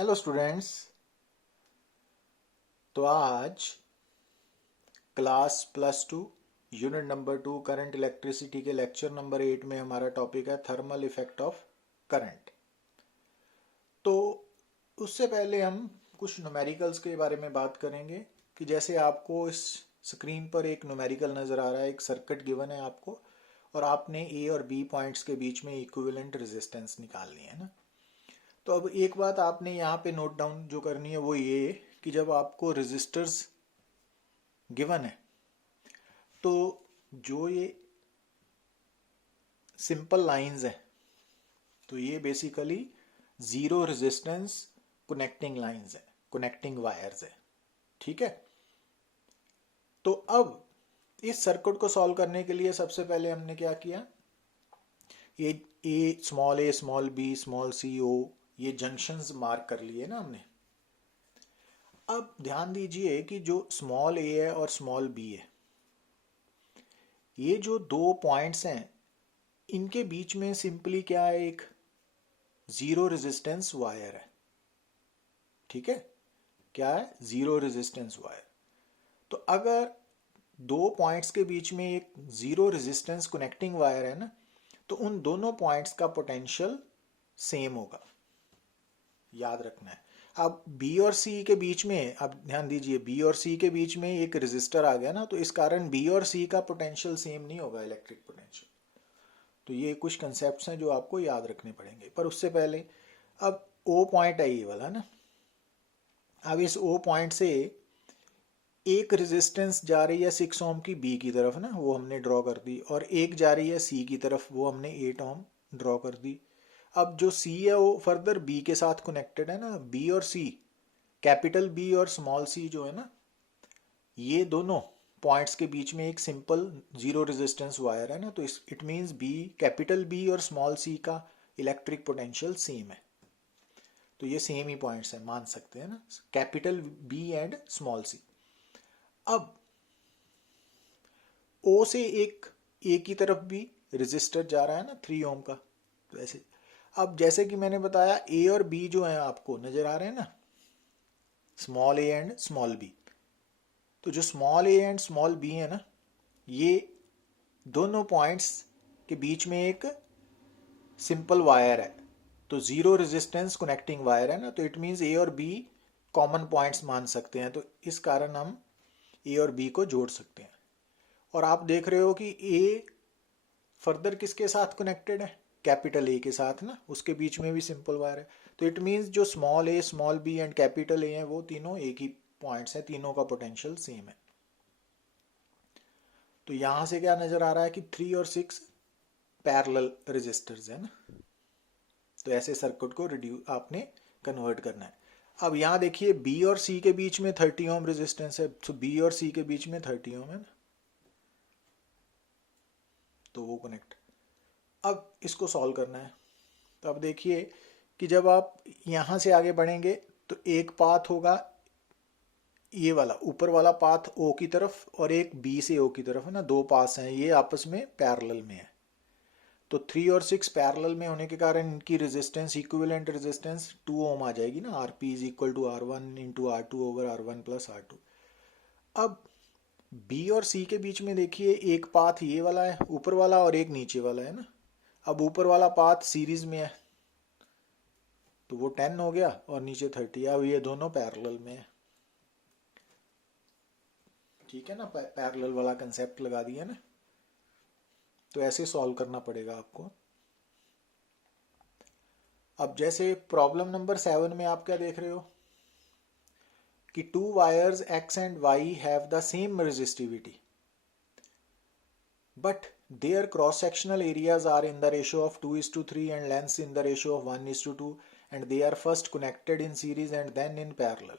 Hello students. तो आज class +2 unit number 2 current electricity के लेक्चर नंबर 8 में हमारा टॉपिक है थर्मल इफेक्ट ऑफ करंट। तो उससे पहले हम कुछ न्यूमेरिकल्स के बारे में बात करेंगे कि जैसे आपको इस स्क्रीन पर एक न्यूमेरिकल नज़र आ रहा है, एक सर्किट गिवन है आपको और आपने ए और बी पॉइंट्स के बीच में इक्विवेलेंट रेजिस्टेंस निकालनी है ना। तो अब एक बात आपने यहाँ पे नोट डाउन जो करनी है वो ये कि जब आपको रेजिस्टर्स गिवन है तो जो ये सिंपल लाइंस है तो ये basically zero resistance connecting lines है, कनेक्टिंग वायर्स है। ठीक है। तो अब इस सर्किट को सॉल्व करने के लिए सबसे पहले हमने क्या किया, ये ए स्मॉल बी स्मॉल सी ओ ये जंक्शंस मार्क कर लिए ना हमने। अब ध्यान दीजिए कि जो स्मॉल ए है और स्मॉल बी है, ये जो दो पॉइंट्स हैं इनके बीच में सिंपली क्या है, एक जीरो रेजिस्टेंस वायर है। ठीक है, क्या है, जीरो रेजिस्टेंस वायर। तो अगर दो पॉइंट्स के बीच में एक जीरो रेजिस्टेंस कनेक्टिंग वायर है ना, तो उन दोनों पॉइंट्स का पोटेंशियल सेम होगा, याद रखना है। अब बी और सी के बीच में, अब ध्यान दीजिए, बी और सी के बीच में एक रेजिस्टर आ गया ना, तो इस कारण बी और सी का पोटेंशियल सेम नहीं होगा, इलेक्ट्रिक पोटेंशियल। तो ये कुछ कंसेप्ट्स हैं जो आपको याद रखने पड़ेंगे। पर उससे पहले अब ओ पॉइंट है ये वाला ना, अब इस ओ पॉइंट से एक रेजिस्टेंस जा रही है 6 ओम की बी की तरफ ना, वो हमने ड्रॉ कर दी, और एक जा रही है सी की तरफ, वो हमने 8 ओम ड्रॉ कर दी। अब जो सी है वो फर्दर बी के साथ कनेक्टेड है ना, बी और सी, कैपिटल बी और स्मॉल सी जो है ना, ये दोनों पॉइंट्स के बीच में एक सिंपल जीरो रेजिस्टेंस वायर है ना, तो it means B, capital B और स्मॉल सी का इलेक्ट्रिक पोटेंशियल सेम है। तो ये सेम ही पॉइंट्स है, मान सकते हैं ना, capital B and small C. अब ओ से एक ए की तरफ भी रेजिस्टर जा रहा है ना 3 ओम का, तो ऐसे। अब जैसे कि मैंने बताया ए और बी जो है आपको नजर आ रहे हैं ना, small a and small b. तो जो small a and small b है ना, ये दोनों पॉइंट्स के बीच में एक सिंपल वायर है, तो जीरो रेजिस्टेंस कनेक्टिंग वायर है ना, तो इट मींस ए और बी कॉमन पॉइंट्स मान सकते हैं, तो इस कारण हम ए और बी को जोड़ सकते हैं। और आप देख रहे हो कि ए फर्दर किसके साथ कनेक्टेड है, कैपिटल ए के साथ ना, उसके बीच में भी सिंपल वायर है। तो इट मींस जो small a small b and capital a हैं वो तीनों एक ही पॉइंट्स हैं, तीनों का पोटेंशियल सेम है। तो यहां से क्या नजर आ रहा है कि 3 और 6 पैरेलल रेजिस्टर्स है ना। तो ऐसे सर्किट को रिड्यूस आपने कन्वर्ट करना है। अब यहाँ देखिए बी और सी के बीच में 30 ओम रेजिस्टेंस है, तो बी और सी के बीच में 30 ओम है ना, तो वो कनेक्ट। अब इसको सॉल्व करना है। तो अब देखिए कि जब आप यहाँ से आगे बढ़ेंगे तो एक पाथ होगा ये वाला ऊपर वाला पाथ ओ की तरफ, और एक बी से ओ की तरफ है ना, दो पास हैं, ये आपस में पैरेलल में है। तो 3 और 6 पैरेलल में होने के कारण इनकी रेजिस्टेंस, इक्विवेलेंट रेजिस्टेंस 2 ओम आ जाएगी ना, R P is equal to R1 into R2 over R1 plus R2। अब बी और सी के बीच में देखिए एक पाथ ये वाला है ऊपर वाला और एक नीचे वाला है ना। अब ऊपर वाला पाथ सीरीज में है तो वो 10 हो गया और नीचे 30। अब ये दोनों पैरेलल में है, ठीक है ना, पैरेलल वाला कंसेप्ट लगा दिया ना। तो ऐसे सॉल्व करना पड़ेगा आपको। अब जैसे प्रॉब्लम नंबर 7 में आप क्या देख रहे हो कि to wires x and why have the same resistivity but their cross sectional areas are in the ratio of 2:3 and lengths in the ratio of 1:2 and they are first connected in series and then in parallel।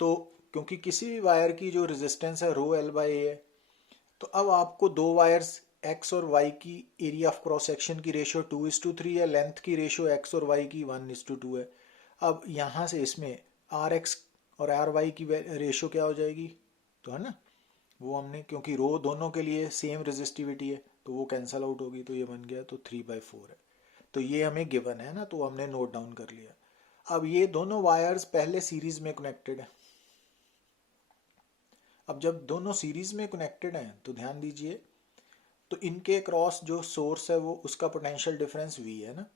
तो क्योंकि किसी भी wire की जो resistance है rho L by ए है, तो अब आपको दो वायर्स एक्स और वाई की एरिया ऑफ क्रॉस सेक्शन की रेशियो 2:3 है, लेंथ की रेशियो एक्स और वाई की 1:2 है। अब यहाँ से इसमें आर एक्स और आर वाई की रेशियो क्या हो जाएगी, तो है ना, वो हमने, क्योंकि रो दोनों के लिए सेम रेजिस्टिविटी है तो वो कैंसल आउट होगी, तो ये बन गया, तो 3/4 है। तो ये हमें गिवन है ना, तो हमने नोट डाउन कर लिया। अब ये दोनों वायर्स पहले सीरीज में कनेक्टेड है। अब जब दोनों सीरीज में कनेक्टेड हैं तो ध्यान दीजिए, तो इनके क्रॉस जो सोर्स है वो उसका पोटेंशियल डिफरेंस V है ना।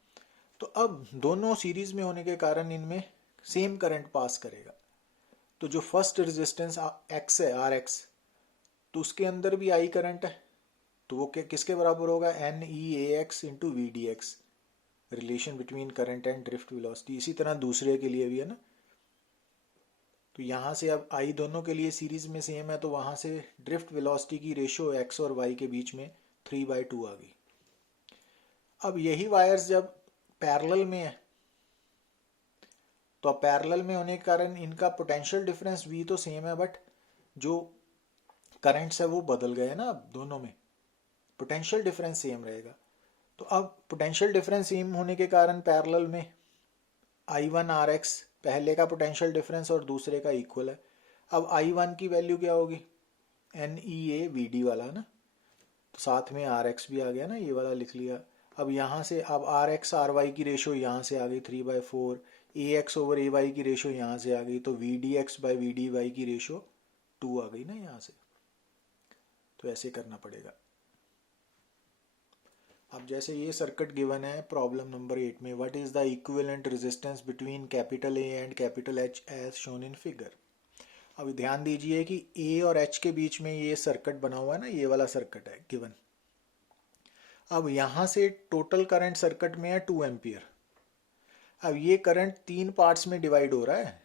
तो अब दोनों सीरीज में होने के कारण इनमें सेम करंट पास करेगा। तो जो फर्स्ट रेजिस्टेंस X है RX, तो उसके अंदर भी I करंट है, तो वो किसके बराबर होगा, NEAX into VDX, relation between current and drift velocity. इसी तरह दूसरे के लिए भी है ना। तो यहाँ से अब I दोनों के लिए सीरीज में सेम है, तो वहाँ से ड्रिफ्ट वेलोसिटी की रेशियो X और Y के बीच में 3/2 आ गई। अब यही वायर्स जब पैरेलल में है, तो अब पैरेलल में होने के कारण इनका पोटेंशियल डिफरेंस V तो सेम है, बट जो करंट्स है वो बदल गए ना। अब दोनों में पोटेंशियल डिफरेंस सेम रहेगा। तो अब पोटेंशियल डिफरेंस सेम होने के कारण पैरेलल में I1 RX पहले का पोटेंशियल डिफरेंस और दूसरे का इक्वल है। अब I1 की वैल्यू क्या होगी, NEA VD वाला ना, तो साथ में RX भी आ गया ना, ये वाला लिख लिया। अब यहाँ से अब RX RY की रेशो यहाँ से आ गई 3/4, AX ओवर AY की रेशो यहाँ से आ गई, तो VDX बाई VDY की रेशो 2 आ गई ना यहाँ से। तो ऐसे करना पड़ेगा। अब जैसे ये सर्किट गिवन है प्रॉब्लम नंबर 8 में, what is the equivalent resistance between capital A and capital H as shown in figure. अब ध्यान दीजिए कि A और H के बीच में ये सर्किट बना हुआ है ना, ये वाला सर्किट है गिवन। अब यहाँ से टोटल करंट सर्किट में है 2 एम्पियर। अब ये करंट 3 पार्ट्स में डिवाइड हो रहा है,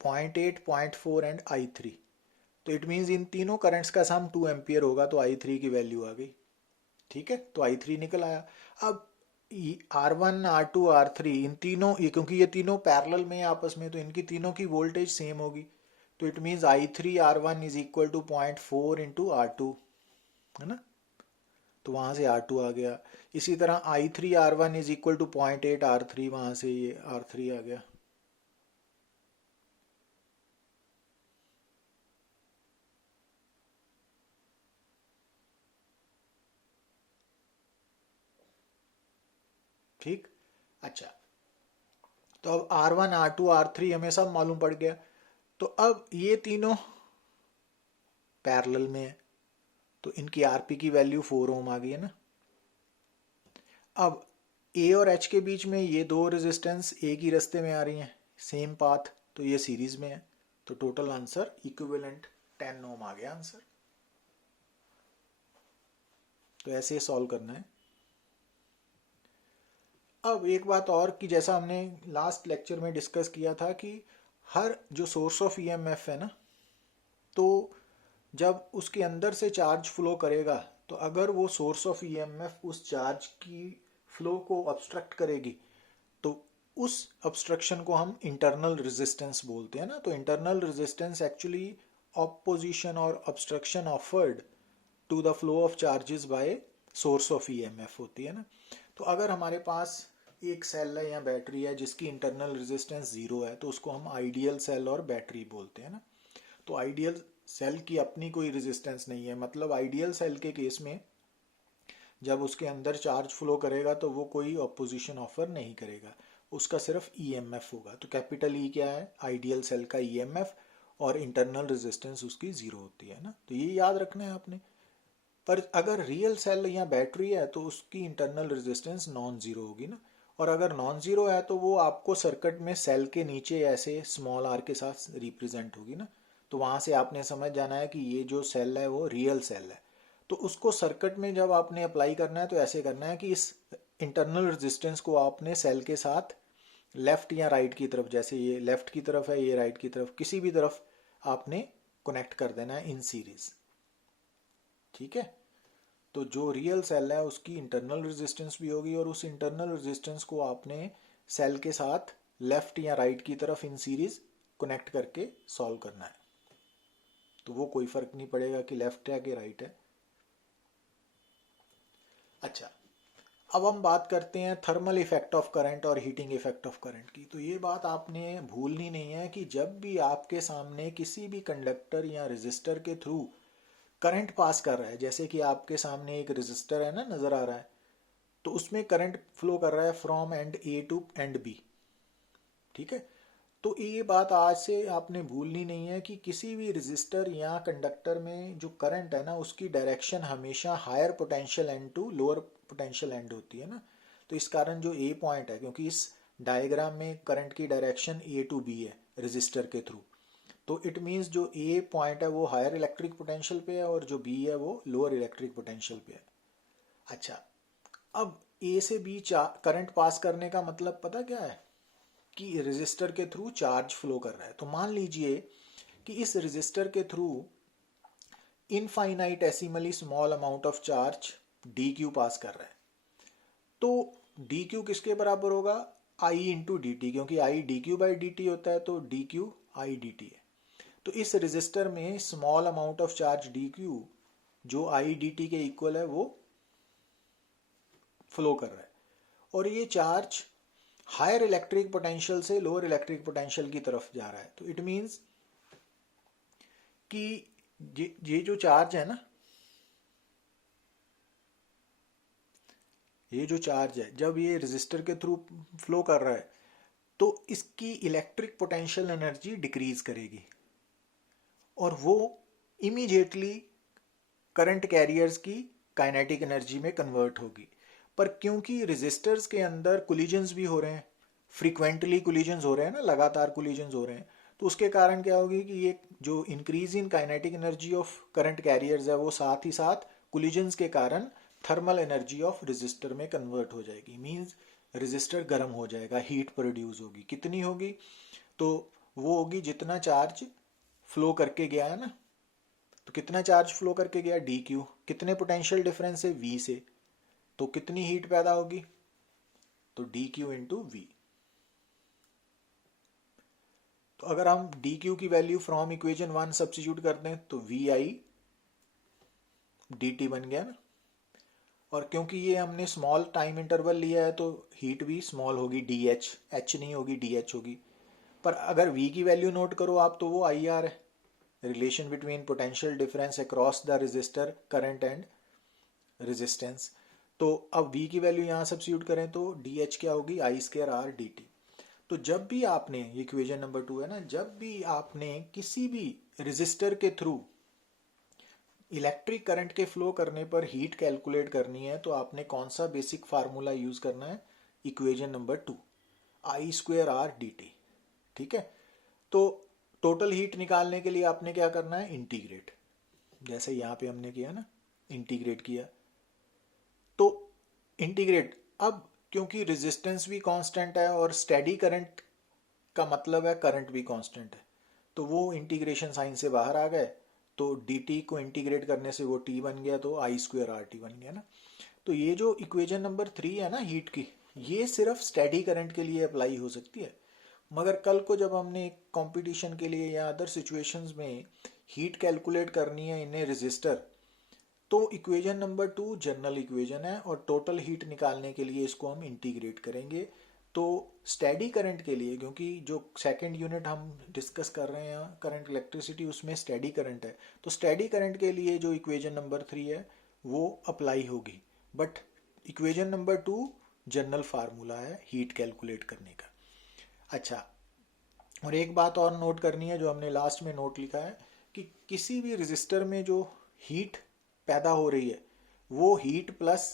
0.8, 0.4 एंड I3। तो इट मीन्स इन तीनों करंट्स का सम 2 एम्पियर होगा, तो I3 की वैल्यू आ गई। ठीक है, तो I3 निकल आया। अब R1 R2 R3 इन तीनों, ये क्योंकि ये तीनों पैरेलल में आपस में, तो इनकी तीनों की वोल्टेज सेम होगी। तो it means I3 R1 is equal to 0.4 into R2, है ना। तो वहाँ से R2 आ गया। इसी तरह I3 R1 is equal to 0.8 R3, वहाँ से ये R3 आ गया। ठीक, अच्छा। तो अब R1 R2 R3 हमें सब मालूम पड़ गया। तो अब ये तीनों पैरेलल में है, तो इनकी आरपी की वैल्यू 4 ओम आ गई है ना। अब ए और एच के बीच में ये दो रेजिस्टेंस एक ही रास्ते में आ रही हैं, सेम पाथ, तो ये सीरीज में है। तो टोटल आंसर इक्विवेलेंट 10 ओम आ गया आंसर। तो ऐसे सॉल्व करना है। अब एक बात और कि जैसा हमने लास्ट लेक्चर में डिस्कस किया था कि हर जो सोर्स ऑफ ईएमएफ है ना, तो जब उसके अंदर से चार्ज फ्लो करेगा, तो अगर वो सोर्स ऑफ ईएमएफ उस चार्ज की फ्लो को ऑब्स्ट्रक्ट करेगी, तो उस ऑब्स्ट्रक्शन को हम इंटरनल रेजिस्टेंस बोलते हैं ना। तो इंटरनल रेजिस्टेंस एक्चुअली ऑपोजिशन और obstruction offered to the flow of charges by source of EMF होती है ना। तो अगर हमारे पास एक सेल है या बैटरी है जिसकी इंटरनल रेजिस्टेंस 0 है, तो उसको हम आइडियल सेल और बैटरी बोलते हैं ना। तो आइडियल सेल की अपनी कोई रेजिस्टेंस नहीं है, मतलब आइडियल सेल के केस में जब उसके अंदर चार्ज फ्लो करेगा तो वो कोई ऑपोजिशन ऑफर नहीं करेगा, उसका सिर्फ ईएमएफ होगा। तो कैपिटल ई क्या है, आइडियल सेल का ईएमएफ, और इंटरनल रेजिस्टेंस उसकी 0 होती है ना। तो ये याद रखना है आपने। पर अगर रियल सेल या बैटरी है तो उसकी इंटरनल रेजिस्टेंस नॉन जीरो होगी ना। और अगर नॉन जीरो है तो वो आपको सर्किट में सेल के नीचे ऐसे स्मॉल आर के साथ रिप्रेजेंट होगी ना। तो वहां से आपने समझ जाना है कि ये जो सेल है वो रियल सेल है। तो उसको सर्किट में जब आपने अप्लाई करना है तो ऐसे करना है कि इस इंटरनल रेजिस्टेंस को आपने सेल के साथ लेफ्ट या राइट की तरफ, जैसे ये लेफ्ट की तरफ है, ये राइट की तरफ, किसी भी तरफ आपने कनेक्ट कर देना है इन सीरीज। ठीक है, तो जो रियल सेल है उसकी इंटरनल रेजिस्टेंस भी होगी, और उस इंटरनल रेजिस्टेंस को आपने सेल के साथ लेफ्ट या राइट की तरफ इन सीरीज कनेक्ट करके सॉल्व करना है। तो वो कोई फर्क नहीं पड़ेगा कि लेफ्ट है कि राइट है। अच्छा, अब हम बात करते हैं थर्मल इफेक्ट ऑफ करंट और हीटिंग इफेक्ट ऑफ करंट की। तो ये बात आपने भूलनी नहीं है कि जब भी आपके सामने किसी भी कंडक्टर या रेजिस्टर के थ्रू करंट पास कर रहा है, जैसे कि आपके सामने एक रेजिस्टर है ना, नजर आ रहा है, तो उसमें करंट फ्लो कर रहा है from end A to end B. ठीक है। तो ये बात आज से आपने भूलनी नहीं है कि किसी भी रेजिस्टर या कंडक्टर में जो करंट है ना, उसकी डायरेक्शन हमेशा higher potential end to lower potential end होती है ना। तो इस कारण जो ए पॉइंट है, क्योंकि इस डायग्राम में करंट की डायरेक्शन ए टू बी है रेजिस्टर के थ्रू, तो इट मीन्स जो ए पॉइंट है वो हायर इलेक्ट्रिक पोटेंशियल पे है और जो बी है वो लोअर इलेक्ट्रिक पोटेंशियल पे है। अच्छा, अब ए से बी करंट पास करने का मतलब पता क्या है कि रेजिस्टर के थ्रू चार्ज फ्लो कर रहा है। तो मान लीजिए कि इस रेजिस्टर के through infinitesimally small amount of charge d q pass कर रहा है। तो डी क्यू किसके बराबर होगा? आई इंटू डी टी, क्योंकि I D Q by D T होता है, तो D Q I D T है। तो इस रेजिस्टर में small amount of charge d Q जो आई डी टी के इक्वल है वो फ्लो कर रहा है, और ये चार्ज हायर इलेक्ट्रिक पोटेंशियल से लोअर इलेक्ट्रिक पोटेंशियल की तरफ जा रहा है। तो इट मींस कि ये जो चार्ज है ना, ये जो चार्ज है जब ये रेजिस्टर के थ्रू फ्लो कर रहा है तो इसकी इलेक्ट्रिक पोटेंशियल एनर्जी डिक्रीज करेगी और वो इमीडिएटली करंट कैरियर्स की काइनेटिक एनर्जी में कन्वर्ट होगी। पर क्योंकि रेजिस्टर्स के अंदर कोलिजन्स भी हो रहे हैं, फ्रीक्वेंटली कोलिजन्स हो रहे हैं ना, लगातार कोलिजन्स हो रहे हैं, तो उसके कारण क्या होगी कि ये जो increase in kinetic energy of current carriers है वो साथ ही साथ कोलिजन्स के कारण थर्मल एनर्जी ऑफ रेजिस्टर में कन्वर्ट हो जाएगी। मींस रेजिस्टर गर्म हो जाएगा, हीट प्रोड्यूस होगी। कितनी होगी? तो वो होगी जितना चार्ज फ्लो करके गया है ना। तो कितना चार्ज फ्लो करके गया? D Q. कितने पोटेंशियल डिफरेंस है? वी से। तो कितनी हीट पैदा होगी? तो डी क्यू इंटू वी। तो अगर हम डी क्यू की वैल्यू फ्रॉम इक्वेशन 1 सब्स्टिट्यूट कर दें तो वी आई डी टी बन गया ना। और क्योंकि ये हमने स्मॉल टाइम इंटरवल लिया है तो हीट भी स्मॉल होगी, डी एच, एच नहीं होगी, डी एच होगी। पर अगर वी की वैल्यू नोट करो आप तो वो आई आर है, relation between potential difference across the resistor current and resistance. तो अब वी की वैल्यू यहाँ सब्स्टिट्यूट करें तो डी एच क्या होगी? आई स्क्वायर आर डी टी। तो जब भी आपने, ये इक्वेशन नंबर 2 है ना, जब भी आपने किसी भी रेजिस्टर के थ्रू इलेक्ट्रिक करंट के फ्लो करने पर हीट कैलकुलेट करनी है तो आपने कौन सा बेसिक फार्मूला यूज करना है? इक्वेशन नंबर 2, आई स्क्वायर आर डी टी। ठीक है। तो टोटल हीट निकालने के लिए आपने क्या करना है? इंटीग्रेट, जैसे यहाँ पे हमने किया ना, इंटीग्रेट किया। तो इंटीग्रेट, अब क्योंकि रेजिस्टेंस भी कांस्टेंट है और स्टेडी करंट का मतलब है करंट भी कांस्टेंट है, तो वो इंटीग्रेशन साइन से बाहर आ गए। तो डी टी को इंटीग्रेट करने से वो टी बन गया, तो आई स्क्वायर आर टी बन गया ना। तो ये जो इक्वेशन नंबर 3 है ना हीट की, ये सिर्फ स्टेडी करंट के लिए अप्लाई हो सकती है। मगर कल को जब हमने कंपटीशन के लिए या अदर सिचुएशंस में हीट कैलकुलेट करनी है इन ए रेजिस्टर, तो इक्वेशन नंबर 2 जनरल इक्वेशन है और टोटल हीट निकालने के लिए इसको हम इंटीग्रेट करेंगे। तो स्टेडी करंट के लिए, क्योंकि जो सेकंड यूनिट हम डिस्कस कर रहे हैं करंट इलेक्ट्रिसिटी, उसमें स्टेडी करंट है, तो स्टेडी करंट के लिए जो इक्वेशन नंबर 3 है वो अप्लाई होगी। But equation number 2 general formula है हीट कैलकुलेट करने का। अच्छा, और एक बात और नोट करनी है जो हमने लास्ट में नोट लिखा है कि किसी भी रेजिस्टर में जो हीट पैदा हो रही है वो हीट प्लस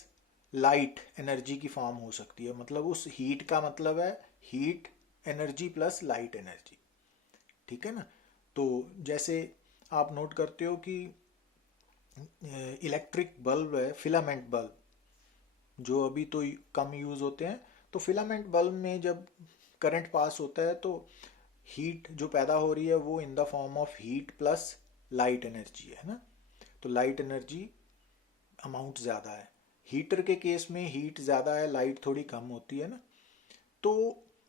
लाइट एनर्जी की फॉर्म हो सकती है। मतलब उस हीट का मतलब है heat energy plus light energy. ठीक है ना। तो जैसे आप नोट करते हो कि इलेक्ट्रिक बल्ब है, फिलामेंट बल्ब, जो अभी तो कम यूज होते हैं, तो फिलामेंट बल्ब में जब करंट पास होता है तो हीट जो पैदा हो रही है वो in the form of heat plus light energy है ना। तो लाइट एनर्जी अमाउंट ज़्यादा है। हीटर के केस में हीट ज़्यादा है, लाइट थोड़ी कम होती है ना। तो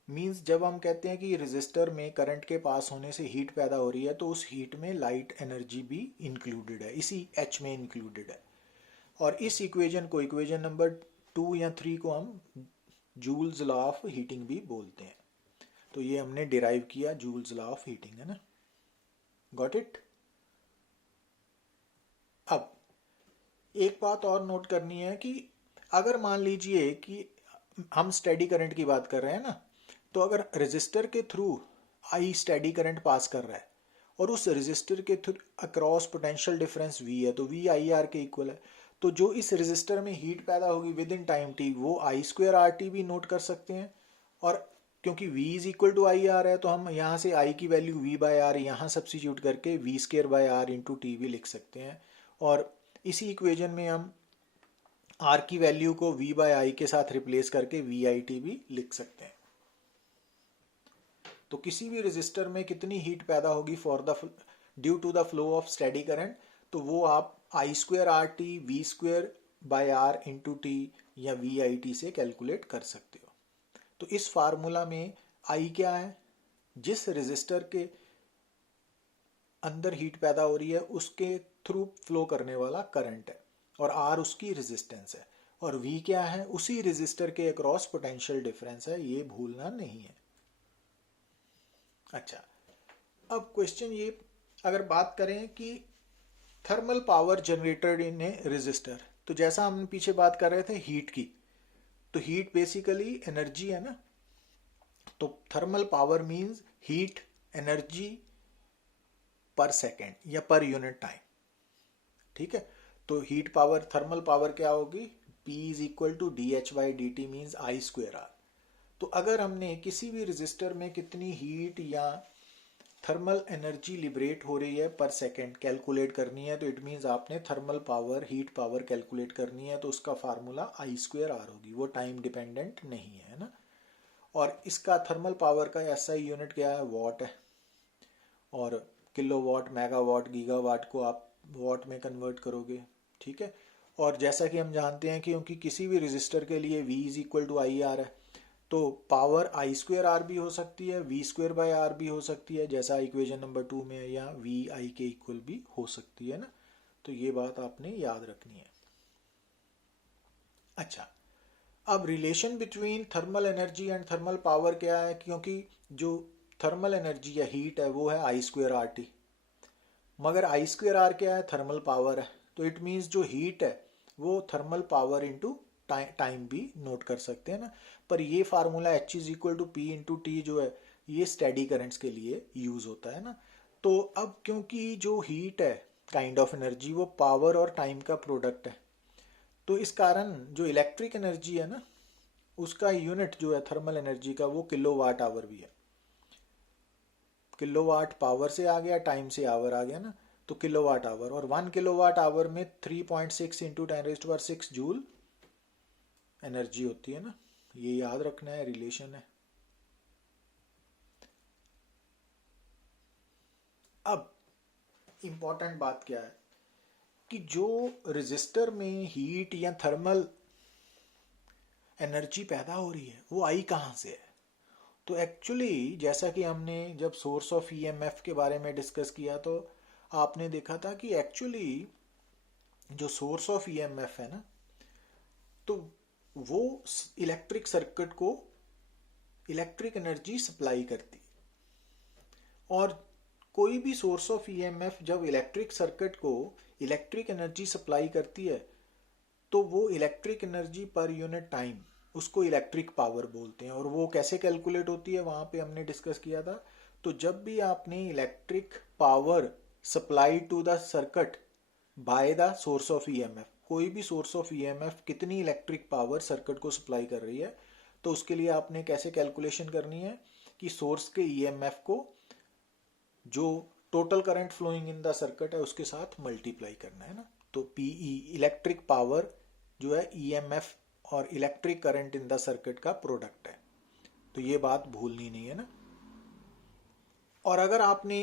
मींस जब हम कहते हैं कि रेजिस्टर में करंट के पास होने से हीट पैदा हो रही है तो उस हीट में लाइट एनर्जी भी इंक्लूडेड है, इसी एच में इंक्लूडेड है। और इस इक्वेशन को, इक्वेशन नंबर 2 या 3 को हम जूल्स लॉ ऑफ हीटिंग भी बोलते हैं। तो ये हमने डिराइव किया जूल्स लॉ ऑफ हीटिंग, है ना। Got it. अब एक बात और नोट करनी है कि अगर मान लीजिए कि हम स्टेडी करंट की बात कर रहे हैं ना, तो अगर रेजिस्टर के through I steady current pass कर रहा है और उस रेजिस्टर के through across potential difference V है, तो वी आई आर के इक्वल है। तो जो इस रेजिस्टर में हीट पैदा होगी विद इन टाइम टी, वो आई स्क्वेयर आर टी भी नोट कर सकते हैं। और क्योंकि v is equal to I R है, तो हम यहाँ से i की वैल्यू v बाय आर यहाँ सब्सिट्यूट करके v square by R into T भी लिख सकते हैं। और इसी इक्वेशन में हम r की वैल्यू को v बाय आई के साथ रिप्लेस करके वी आई टी भी लिख सकते हैं। तो किसी भी रेजिस्टर में कितनी हीट पैदा होगी for the due to the flow of steady current, तो वो आप I square R T V square by R into T या वी आई टी से कैलकुलेट कर सकते हो। तो इस फार्मूला में I क्या है, जिस रेजिस्टर के अंदर हीट पैदा हो रही है उसके थ्रू फ्लो करने वाला करंट है, और R उसकी रेजिस्टेंस है, और V क्या है, उसी रेजिस्टर के अक्रॉस पोटेंशियल डिफरेंस है, ये भूलना नहीं है। अच्छा, अब क्वेश्चन ये, अगर बात करें कि thermal power generated in a resistor, तो जैसा हम पीछे बात कर रहे थे हीट की, तो हीट बेसिकली एनर्जी है ना, तो thermal power means heat energy पर सेकेंड या पर यूनिट टाइम। ठीक है, तो हीट पावर, थर्मल पावर क्या होगी, P is equal to D H by D T means I square R. तो अगर हमने किसी भी रजिस्टर में कितनी हीट या थर्मल एनर्जी लिबरेट हो रही है पर सेकेंड कैलकुलेट करनी है, तो इट मीन्स आपने thermal power, heat power calculate करनी है, तो उसका फार्मूला आई स्क्वेयर आर होगी, वो टाइम डिपेंडेंट नहीं है ना। और इसका थर्मल पावर का एसआई यूनिट क्या है, वॉट है, और किलोवाट, मेगावाट, गीगावाट को आप वॉट में कन्वर्ट करोगे। ठीक है, और जैसा कि हम जानते हैं कि क्योंकि किसी भी रजिस्टर के लिए V is equal to I R है, तो पावर आई स्क्वेयर आर भी हो सकती है, वी स्क्वेयर बाय आर भी हो सकती है, जैसा इक्वेशन नंबर 2 में, या वी आई के इक्वल भी हो सकती है ना। तो ये बात आपने याद रखनी है। अच्छा, अब relation between thermal energy and thermal power क्या है, क्योंकि जो थर्मल एनर्जी या हीट है वो है आई स्क्वेयर आर टी, मगर आई स्क्वेयर आर क्या है, थर्मल पावर है, तो इट मीन्स जो हीट है वो थर्मल पावर इंटू टाइम भी नोट कर सकते हैं ना। पर ये formula H is equal to P into T जो है, ये स्टेडी करंट्स के लिए यूज होता है ना। तो अब क्योंकि जो हीट है काइंड ऑफ एनर्जी, वो पावर और टाइम का प्रोडक्ट है, तो इस कारण जो इलेक्ट्रिक एनर्जी है ना, उसका यूनिट जो है थर्मल एनर्जी का, वो किलो वाट आवर भी है। किलो वाट पावर से आ गया, टाइम से आवर आ गया ना, तो किलो वाट आवर, और 1 किलो वाट आवर में 3.6 इंटू 10⁻⁶ जूल एनर्जी होती है ना। ये याद रखना है, रिलेशन है। अब इंपॉर्टेंट बात क्या है कि जो रेजिस्टर में हीट या थर्मल एनर्जी पैदा हो रही है वो आई कहाँ से है। तो एक्चुअली जैसा कि हमने जब सोर्स ऑफ ईएमएफ के बारे में डिस्कस किया, तो आपने देखा था कि एक्चुअली जो सोर्स ऑफ ईएमएफ है ना, तो वो इलेक्ट्रिक सर्किट को इलेक्ट्रिक एनर्जी सप्लाई करती है, और कोई भी सोर्स ऑफ ईएमएफ जब इलेक्ट्रिक सर्किट को इलेक्ट्रिक एनर्जी सप्लाई करती है, तो वो electric energy per unit time, उसको इलेक्ट्रिक पावर बोलते हैं। और वो कैसे कैलकुलेट होती है वहां पे हमने डिस्कस किया था। तो जब भी आपने electric power supply to the circuit by the source of EMF, कोई भी सोर्स ऑफ ईएमएफ कितनी इलेक्ट्रिक पावर सर्किट को सप्लाई कर रही है, तो उसके लिए आपने कैसे कैलकुलेशन करनी है कि सोर्स के ईएमएफ को जो total current flowing in the circuit है उसके साथ मल्टीप्लाई करना है ना। तो पीई इलेक्ट्रिक पावर जो है ईएमएफ और electric current in the circuit का प्रोडक्ट है, तो ये बात भूलनी नहीं है ना। और अगर आपने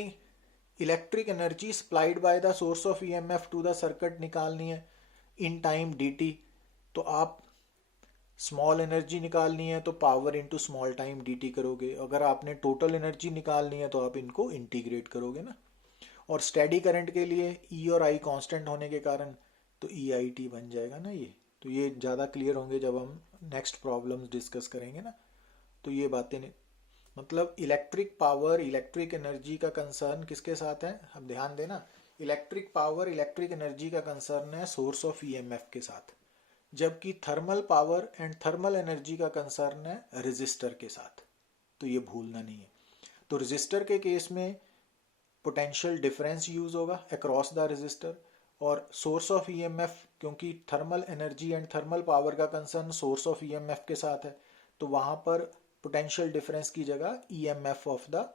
electric energy supplied by the source of EMF to the circuit निकालनी है इन टाइम dt, तो आप स्मॉल एनर्जी निकालनी है तो power into small time dt करोगे। अगर आपने टोटल एनर्जी निकालनी है तो आप इनको इंटीग्रेट करोगे ना। और स्टेडी करंट के लिए E और I कांस्टेंट होने के कारण तो EIT बन जाएगा ना ये। तो ये ज़्यादा क्लियर होंगे जब हम नेक्स्ट प्रॉब्लम्स डिस्कस करेंगे ना। तो ये बातें नहीं, मतलब इलेक्ट्रिक पावर, इलेक्ट्रिक एनर्जी का कंसर्न किसके साथ है, अब ध्यान देना। इलेक्ट्रिक पावर, इलेक्ट्रिक एनर्जी का कंसर्न है सोर्स ऑफ ईएमएफ के साथ, जबकि thermal power and thermal energy का कंसर्न है रेजिस्टर के साथ। तो ये भूलना नहीं है। तो रजिस्टर के केस में पोटेंशियल डिफरेंस यूज होगा अक्रॉस द रजिस्टर, और सोर्स ऑफ ईएमएफ, क्योंकि thermal energy and thermal power का कंसर्न सोर्स ऑफ ईएमएफ के साथ है, तो वहां पर पोटेंशियल डिफरेंस की जगह EMF of the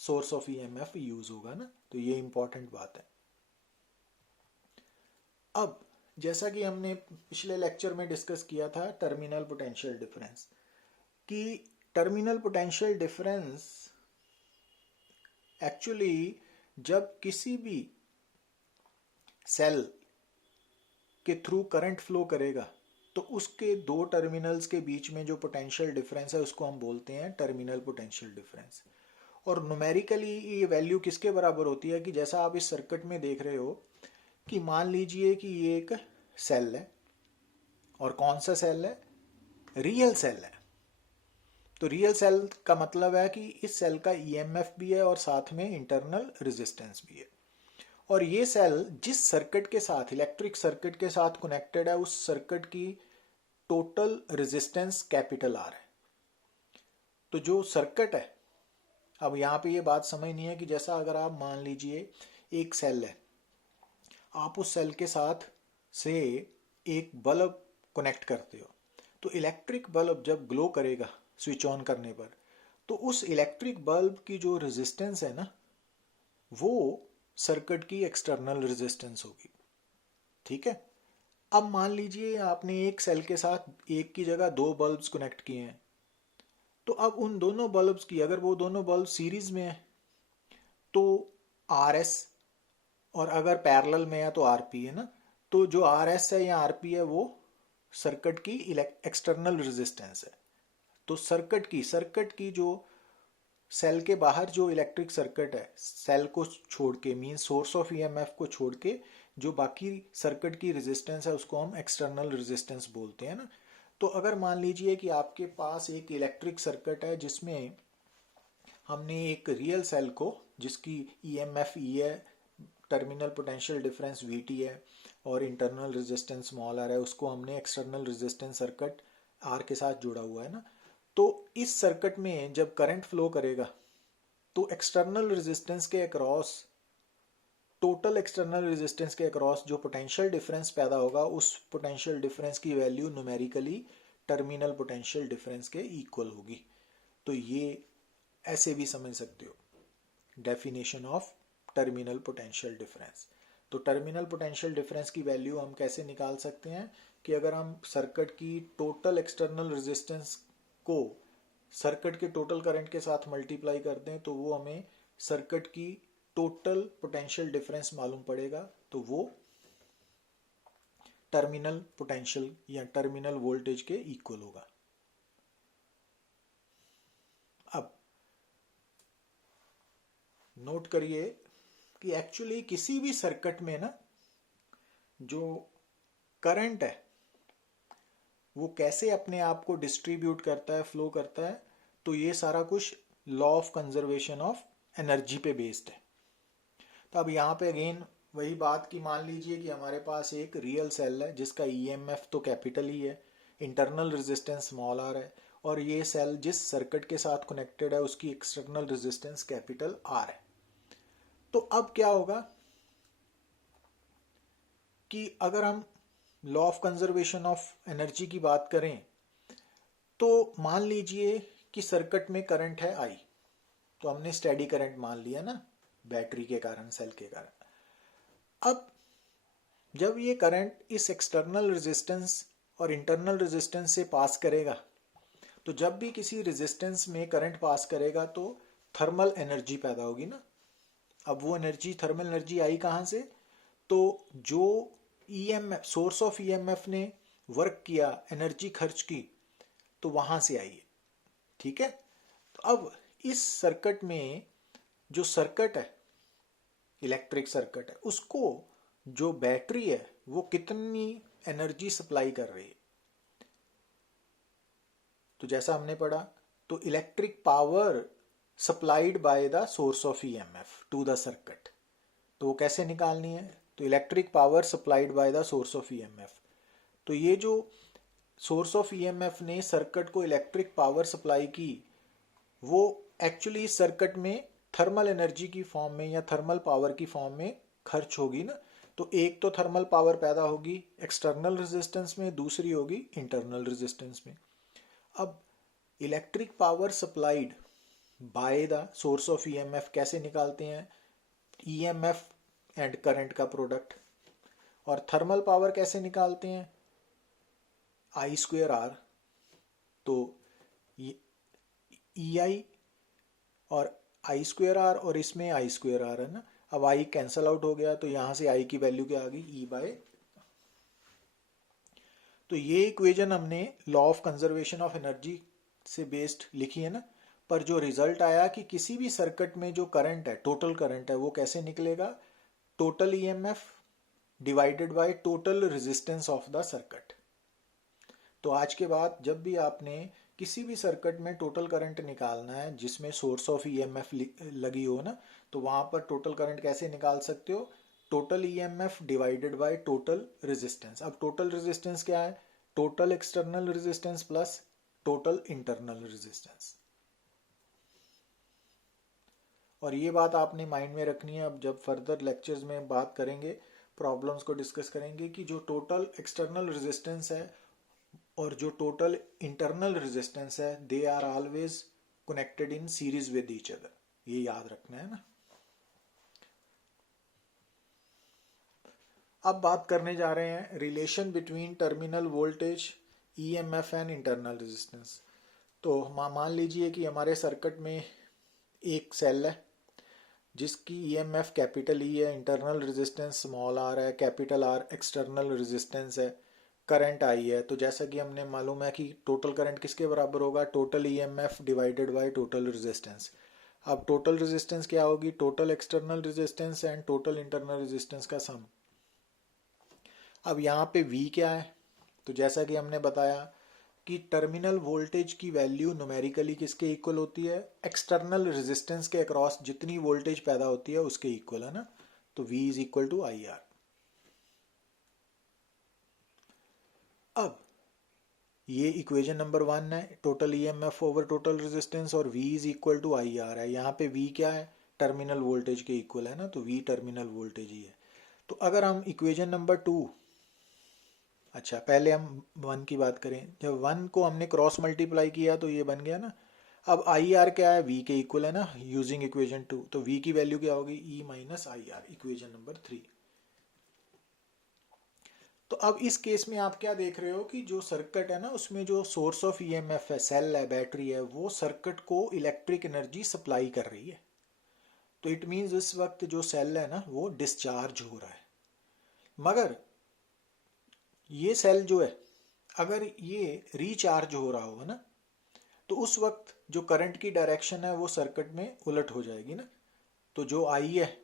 source of EMF use होगा ना। तो ये इंपॉर्टेंट बात है। अब जैसा कि हमने पिछले लेक्चर में डिस्कस किया था टर्मिनल पोटेंशियल डिफरेंस, कि टर्मिनल पोटेंशियल डिफरेंस एक्चुअली जब किसी भी सेल के थ्रू करंट फ्लो करेगा तो उसके दो टर्मिनल्स के बीच में जो पोटेंशियल डिफरेंस है उसको हम बोलते हैं टर्मिनल पोटेंशियल डिफरेंस। और न्यूमेरिकली ये वैल्यू किसके बराबर होती है कि जैसा आप इस सर्किट में देख रहे हो कि मान लीजिए कि ये एक सेल है, और कौन सा सेल है? रियल सेल है। तो रियल सेल का मतलब है कि इस सेल का ईएमएफ भी है और साथ में इंटरनल रेजिस्टेंस भी है। और ये सेल जिस सर्किट के साथ, इलेक्ट्रिक सर्किट के साथ कनेक्टेड है, उस सर्किट की टोटल रेजिस्टेंस कैपिटल आर है। तो जो सर्किट है, अब यहाँ पे ये बात समझनी है कि जैसा अगर आप मान लीजिए एक सेल है, आप उस सेल के साथ से एक बल्ब कनेक्ट करते हो, तो इलेक्ट्रिक बल्ब जब ग्लो करेगा स्विच ऑन करने पर, तो उस इलेक्ट्रिक बल्ब की जो रेजिस्टेंस है ना, वो सर्किट की एक्सटर्नल रेजिस्टेंस होगी। ठीक है। अब मान लीजिए आपने एक सेल के साथ एक की जगह दो बल्ब्स कनेक्ट किए हैं, तो अब उन दोनों बल्ब्स की, अगर वो दोनों बल्ब सीरीज में है तो आर एस, और अगर पैरेलल में है तो आरपी है ना। तो जो आर एस है या आरपी है वो सर्किट की एक्सटर्नल रेजिस्टेंस है। तो सर्किट की जो सेल के बाहर जो इलेक्ट्रिक सर्किट है, सेल को छोड़ के, मीन सोर्स ऑफ ईएमएफ को छोड़ के जो बाकी सर्किट की रेजिस्टेंस है उसको हम एक्सटर्नल रेजिस्टेंस बोलते हैं ना। तो अगर मान लीजिए कि आपके पास एक इलेक्ट्रिक सर्किट है जिसमें हमने एक रियल सेल को, जिसकी ईएमएफ ई है, टर्मिनल पोटेंशियल डिफरेंस वीटी है और इंटरनल रेजिस्टेंस स्मॉल आर है, उसको हमने एक्सटर्नल रेजिस्टेंस सर्किट आर के साथ जुड़ा हुआ है ना। तो इस सर्किट में जब करंट फ्लो करेगा तो एक्सटर्नल रेजिस्टेंस के अक्रॉस, टोटल एक्सटर्नल रेजिस्टेंस के अक्रॉस जो पोटेंशियल डिफरेंस पैदा होगा, उस पोटेंशियल डिफरेंस की value numerically terminal potential difference के इक्वल होगी। तो ये ऐसे भी समझ सकते हो definition of terminal potential difference. तो टर्मिनल पोटेंशियल डिफरेंस की वैल्यू हम कैसे निकाल सकते हैं कि अगर हम सर्किट की टोटल एक्सटर्नल रेजिस्टेंस को सर्किट के टोटल करंट के साथ मल्टीप्लाई कर दें तो वो हमें सर्किट की टोटल पोटेंशियल डिफरेंस मालूम पड़ेगा। तो वो टर्मिनल पोटेंशियल या टर्मिनल वोल्टेज के इक्वल होगा। अब नोट करिए कि एक्चुअली किसी भी सर्किट में ना जो करंट है वो कैसे अपने आप को डिस्ट्रीब्यूट करता है, फ्लो करता है, तो ये सारा कुछ law of conservation of energy पे बेस्ड है। तो अब यहाँ पे अगेन वही बात कि मान लीजिए कि हमारे पास एक रियल सेल है जिसका ईएमएफ तो कैपिटल ही है, इंटरनल रेजिस्टेंस स्मॉल आर है, और ये सेल जिस सर्किट के साथ कनेक्टेड है उसकी एक्सटर्नल रेजिस्टेंस कैपिटल आर है। तो अब क्या होगा कि अगर हम law of conservation of energy की बात करें तो मान लीजिए कि सर्किट में करंट है आई, तो हमने स्टेडी करंट मान लिया ना, बैटरी के कारण, सेल के कारण। अब जब ये करंट इस एक्सटर्नल रेजिस्टेंस और इंटरनल रेजिस्टेंस से पास करेगा, तो जब भी किसी रेजिस्टेंस में करंट पास करेगा तो थर्मल एनर्जी पैदा होगी ना। अब वो एनर्जी, थर्मल एनर्जी आई कहाँ से? तो जो ईएमएफ, सोर्स ऑफ ईएमएफ ने वर्क किया, एनर्जी खर्च की, तो वहां से आई है। ठीक है। तो अब इस सर्किट में जो सर्किट है, इलेक्ट्रिक सर्किट है, उसको जो बैटरी है वो कितनी एनर्जी सप्लाई कर रही है? तो जैसा हमने पढ़ा, तो electric power supplied by the source of EMF to the circuit. तो वो कैसे निकालनी है? तो electric power supplied by the source of EMF. तो ये जो सोर्स ऑफ ईएमएफ ने सर्किट को इलेक्ट्रिक पावर सप्लाई की, वो एक्चुअली इस सर्किट में थर्मल एनर्जी की फॉर्म में या थर्मल पावर की फॉर्म में खर्च होगी ना। तो एक तो थर्मल पावर पैदा होगी एक्सटर्नल रेजिस्टेंस में, दूसरी होगी इंटरनल रेजिस्टेंस में। अब electric power supplied by the source of EMF कैसे निकालते हैं? ईएमएफ एंड करंट का प्रोडक्ट। और थर्मल पावर कैसे निकालते हैं? आई स्क्वेयर आर। तो ई आई और आई स्क्वेयर आर, और इसमें आई स्क्वेयर आर है ना। अब आई कैंसल आउट हो गया, तो यहां से आई की वैल्यू क्या आ गई? ई बाय। तो ये इक्वेशन हमने law of conservation of energy से बेस्ड लिखी है ना। पर जो रिजल्ट आया कि किसी भी सर्किट में जो करंट है, टोटल करंट है, वो कैसे निकलेगा? Total EMF divided by total resistance of the circuit. तो आज के बाद जब भी आपने किसी भी सर्किट में टोटल करंट निकालना है जिसमें सोर्स ऑफ ईएमएफ लगी हो ना, तो वहां पर टोटल करंट कैसे निकाल सकते हो? Total EMF divided by total resistance. अब टोटल रेजिस्टेंस क्या है? Total external resistance plus total internal resistance. और ये बात आपने माइंड में रखनी है। अब जब फर्दर लेक्चर्स में बात करेंगे, प्रॉब्लम्स को डिस्कस करेंगे, कि जो टोटल एक्सटर्नल रेजिस्टेंस है और जो टोटल इंटरनल रेजिस्टेंस है, they are always connected in series with each other. ये याद रखना है ना। अब बात करने जा रहे हैं relation between terminal voltage, EMF and internal resistance. तो मान लीजिए कि हमारे सर्किट में एक सेल है जिसकी ईएमएफ कैपिटल ई है, इंटरनल रेजिस्टेंस स्मॉल आर है, कैपिटल आर एक्सटर्नल रेजिस्टेंस है, करंट आई है। तो जैसा कि हमने मालूम है कि टोटल करंट किसके बराबर होगा? Total EMF divided by total resistance. अब टोटल रेजिस्टेंस क्या होगी? Total external resistance and total internal resistance का सम। अब यहाँ पे V क्या है? तो जैसा कि हमने बताया कि टर्मिनल वोल्टेज की वैल्यू न्यूमेरिकली किसके इक्वल होती है? एक्सटर्नल रेजिस्टेंस के अक्रॉस जितनी वोल्टेज पैदा होती है उसके इक्वल है ना। तो V is equal to I R. अब ये इक्वेशन नंबर 1 है, total EMF over total resistance, और V is equal to I R है। यहाँ पे V क्या है? टर्मिनल वोल्टेज के इक्वल है ना, तो V टर्मिनल वोल्टेज ही है। तो अगर हम इक्वेशन नंबर 2, अच्छा पहले हम 1 की बात करें। जब 1 को हमने क्रॉस मल्टीप्लाई किया तो ये बन गया ना। अब आई आर क्या है? V के इक्वल है ना, यूजिंग इक्वेशन 2। तो V की वैल्यू क्या होगी? E minus I are, equation number 3। तो अब इस केस में आप क्या देख रहे हो कि जो सर्किट है ना, उसमें जो सोर्स ऑफ ईएमएफ है, सेल है, बैटरी है, वो सर्किट को इलेक्ट्रिक एनर्जी सप्लाई कर रही है। तो इट मीन्स इस वक्त जो सेल है ना वो डिस्चार्ज हो रहा है। मगर ये सेल जो है, अगर ये रिचार्ज हो रहा हो ना, तो उस वक्त जो करंट की डायरेक्शन है वो सर्किट में उलट हो जाएगी ना। तो जो आई है,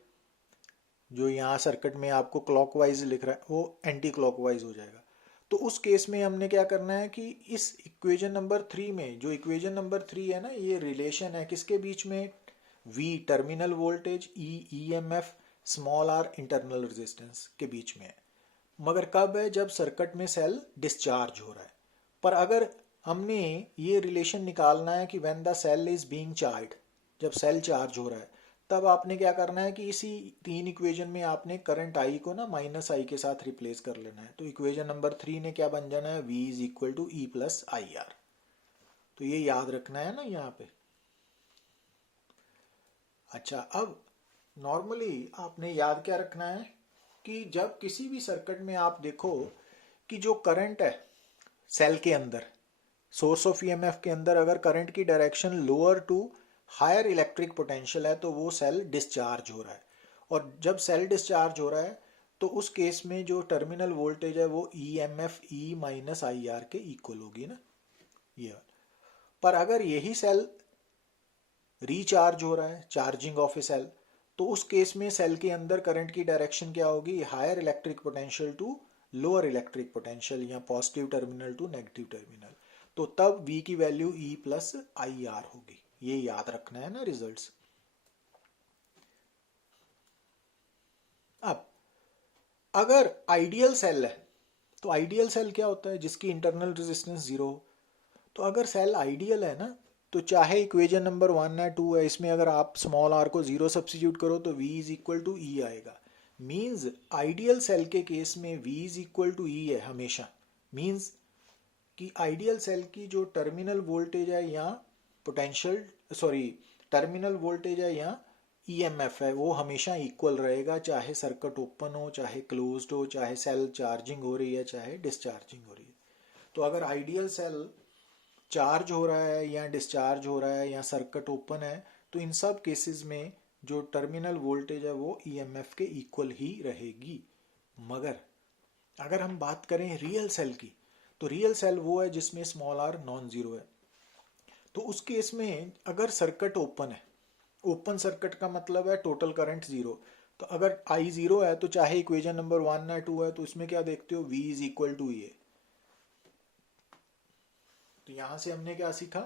जो यहाँ सर्किट में आपको क्लॉकवाइज लिख रहा है, वो एंटी क्लॉकवाइज हो जाएगा। तो उस केस में हमने क्या करना है कि इस इक्वेशन नंबर 3 में, जो इक्वेशन नंबर 3 है ना, ये रिलेशन है किसके बीच में? V terminal voltage, E EMF, small r internal resistance के बीच में है। मगर कब है? जब सर्किट में सेल डिस्चार्ज हो रहा है। पर अगर हमने ये रिलेशन निकालना है कि when the cell is being charged, जब सेल चार्ज हो रहा है, तब आपने क्या करना है कि इसी 3 इक्वेशन में आपने करंट आई को ना माइनस आई के साथ रिप्लेस कर लेना है। तो इक्वेशन नंबर 3 ने क्या बन जाना है? V is equal to E plus I R. तो ये याद रखना है ना यहाँ पे। अच्छा, अब नॉर्मली आपने याद क्या रखना है कि जब किसी भी सर्किट में आप देखो कि जो करंट है सेल के अंदर, सोर्स ऑफ ईएमएफ के अंदर, अगर करंट की direction lower to higher electric potential है तो वो सेल डिस्चार्ज हो रहा है। और जब सेल डिस्चार्ज हो रहा है तो उस केस में जो टर्मिनल वोल्टेज है वो E M F E minus I R के इक्वल होगी ना, ये। पर अगर यही सेल रिचार्ज हो रहा है, चार्जिंग ऑफ ए सेल, तो उस केस में सेल के अंदर करंट की डायरेक्शन क्या होगी? Higher electric potential to lower electric potential, या positive terminal to negative terminal. तो तब V की value E plus I R होगी। ये याद रखना है ना रिजल्ट्स। अब अगर आइडियल सेल है, तो आइडियल सेल क्या होता है? जिसकी इंटरनल रेजिस्टेंस 0 हो। तो अगर सेल आइडियल है ना, तो चाहे इक्वेशन नंबर 1 है 2 है, इसमें अगर आप स्मॉल आर को 0 सब्सिट्यूट करो तो v इज इक्वल टू ई आएगा। मीन्स आइडियल सेल के केस में v इज इक्वल टू ई है हमेशा। मीन्स कि आइडियल सेल की जो टर्मिनल वोल्टेज है या पोटेंशियल टर्मिनल वोल्टेज है या ईएमएफ है वो हमेशा इक्वल रहेगा, चाहे सर्किट ओपन हो, चाहे क्लोज्ड हो, चाहे सेल चार्जिंग हो रही है, चाहे डिस्चार्जिंग हो रही है। तो अगर आइडियल सेल चार्ज हो रहा है या डिस्चार्ज हो रहा है या सर्किट ओपन है तो इन सब केसेस में जो टर्मिनल वोल्टेज है वो ईएमएफ के इक्वल ही रहेगी। मगर अगर हम बात करें रियल सेल की, तो रियल सेल वो है जिसमें स्मॉल आर नॉन जीरो है। तो उस केस में अगर सर्किट ओपन है, ओपन सर्किट का मतलब है टोटल करंट जीरो, तो अगर आई जीरो है तो चाहे इक्वेशन नंबर 1 या 2 है तो इसमें क्या देखते हो, v इज इक्वल टू ए। तो यहां से हमने क्या सीखा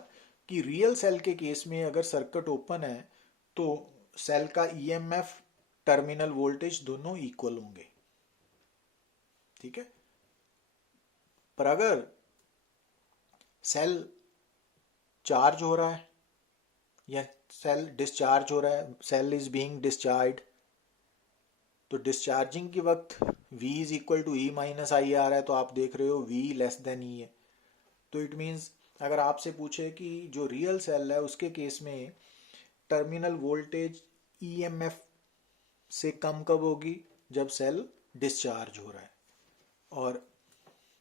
कि रियल सेल के केस में अगर सर्किट ओपन है तो सेल का ईएमएफ टर्मिनल वोल्टेज दोनों इक्वल होंगे, ठीक है। पर अगर सेल चार्ज हो रहा है या सेल डिस्चार्ज हो रहा है, सेल इज बीइंग डिस्चार्ज, तो डिस्चार्जिंग के वक्त v is equal to E minus I आ रहा है, तो आप देख रहे हो v लेस देन ई है। तो इट मीन्स अगर आपसे पूछे कि जो रियल सेल है उसके केस में टर्मिनल वोल्टेज ईएमएफ से कम कब होगी, जब सेल डिस्चार्ज हो रहा है, और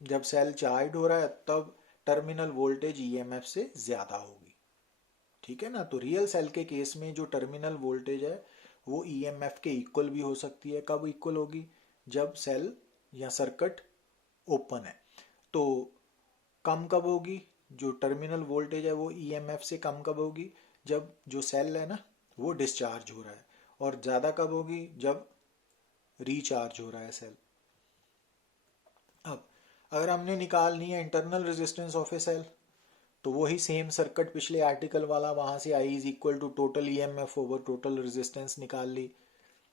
जब सेल चार्ज हो रहा है तब टर्मिनल वोल्टेज ईएमएफ से ज़्यादा होगी, ठीक है ना। तो रियल सेल के केस में जो टर्मिनल वोल्टेज है वो ईएमएफ के इक्वल भी हो सकती है। कब इक्वल होगी, जब सेल या सर्किट ओपन है। तो कम कब होगी, जो टर्मिनल वोल्टेज है वो ईएमएफ से कम कब होगी, जब जो सेल है ना वो डिस्चार्ज हो रहा है, और ज़्यादा कब होगी, जब रिचार्ज हो रहा है सेल। अब अगर हमने निकालनी है internal resistance of a cell, तो वही सेम सर्किट पिछले आर्टिकल वाला, वहां से I is equal to total EMF over total resistance निकाल ली,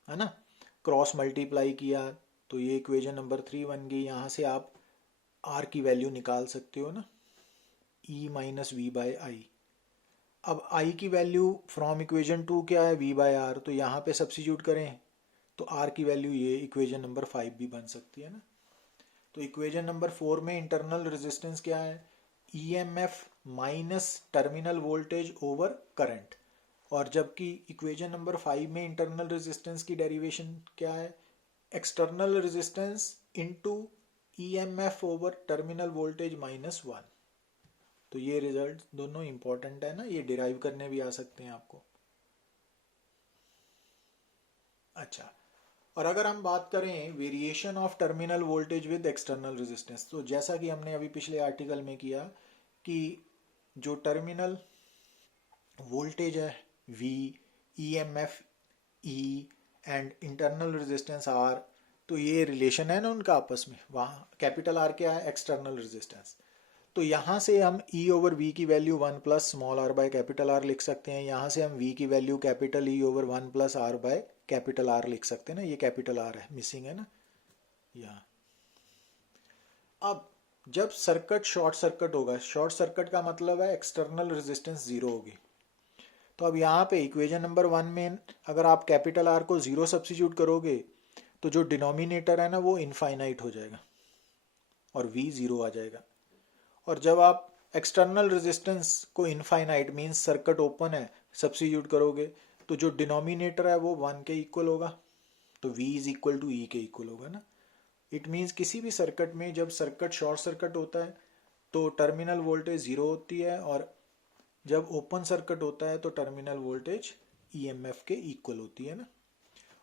है ना। क्रॉस मल्टीप्लाई किया तो ये इक्वेशन नंबर 3 बन गई। यहाँ से आप आर की वैल्यू निकाल सकते हो ना, ई माइनस वी बाय आई। अब आई की वैल्यू फ्रॉम इक्वेशन 2 क्या है, वी बाय आर, तो यहाँ पे सब्सिट्यूट करें तो आर की वैल्यू ये इक्वेशन नंबर 5 भी बन सकती है ना। तो इक्वेशन नंबर 4 में इंटरनल रेजिस्टेंस क्या है, EMF minus terminal voltage over current, और जबकि इक्वेशन नंबर 5 में इंटरनल रेजिस्टेंस की डेरिवेशन क्या है, external resistance into EMF over terminal voltage minus 1। तो ये रिजल्ट दोनों इंपॉर्टेंट है ना, ये डिराइव करने भी आ सकते हैं आपको। अच्छा, और अगर हम बात करें variation of terminal voltage with external resistance, तो जैसा कि हमने अभी पिछले आर्टिकल में किया कि जो टर्मिनल वोल्टेज है V, EMF E and internal resistance R, तो ये रिलेशन है ना उनका आपस में। वहाँ कैपिटल R क्या है, एक्सटर्नल रेजिस्टेंस। तो यहाँ से हम E ओवर V की value 1 plus small r by capital R लिख सकते हैं। यहाँ से हम V की value capital E over 1 plus R by capital R लिख सकते हैं ना। ये कैपिटल R है, मिसिंग है ना यहाँ। अब जब सर्किट शॉर्ट सर्किट होगा, शॉर्ट सर्किट का मतलब है एक्सटर्नल रेजिस्टेंस जीरो होगी। तो अब यहाँ पे इक्वेशन नंबर 1 में अगर आप कैपिटल R को जीरो सब्सिट्यूट करोगे तो जो डिनोमिनेटर है ना वो इनफाइनाइट हो जाएगा और V जीरो आ जाएगा। और जब आप एक्सटर्नल रेजिस्टेंस को इनफाइनाइट मीन्स सर्किट ओपन है सब्सिट्यूट करोगे तो जो डिनोमिनेटर है वो 1 के इक्वल होगा, तो V is equal to E के इक्वल होगा ना। इट मीन्स किसी भी सर्किट में जब सर्किट शॉर्ट सर्किट होता है तो टर्मिनल वोल्टेज जीरो होती है, और जब ओपन सर्किट होता है तो टर्मिनल वोल्टेज ईएमएफ के इक्वल होती है ना।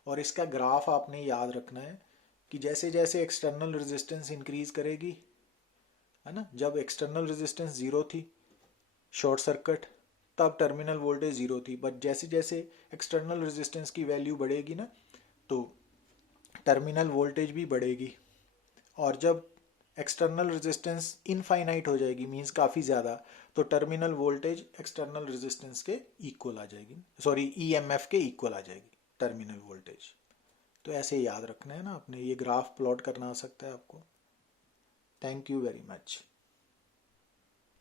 और इसका ग्राफ आपने याद रखना है कि जैसे जैसे एक्सटर्नल रेजिस्टेंस इंक्रीज करेगी, है ना, जब एक्सटर्नल रेजिस्टेंस जीरो थी शॉर्ट सर्किट तब टर्मिनल वोल्टेज जीरो थी, बट जैसे जैसे एक्सटर्नल रेजिस्टेंस की वैल्यू बढ़ेगी ना तो टर्मिनल वोल्टेज भी बढ़ेगी, और जब एक्सटर्नल रेजिस्टेंस इनफाइनाइट हो जाएगी मींस काफ़ी ज़्यादा, तो टर्मिनल वोल्टेज एक्सटर्नल रेजिस्टेंस के इक्वल आ जाएगी, सॉरी ईएमएफ के इक्वल आ जाएगी टर्मिनल वोल्टेज। तो ऐसे याद रखना है ना आपने, ये ग्राफ प्लॉट करना आ सकता है आपको। Thank you very much.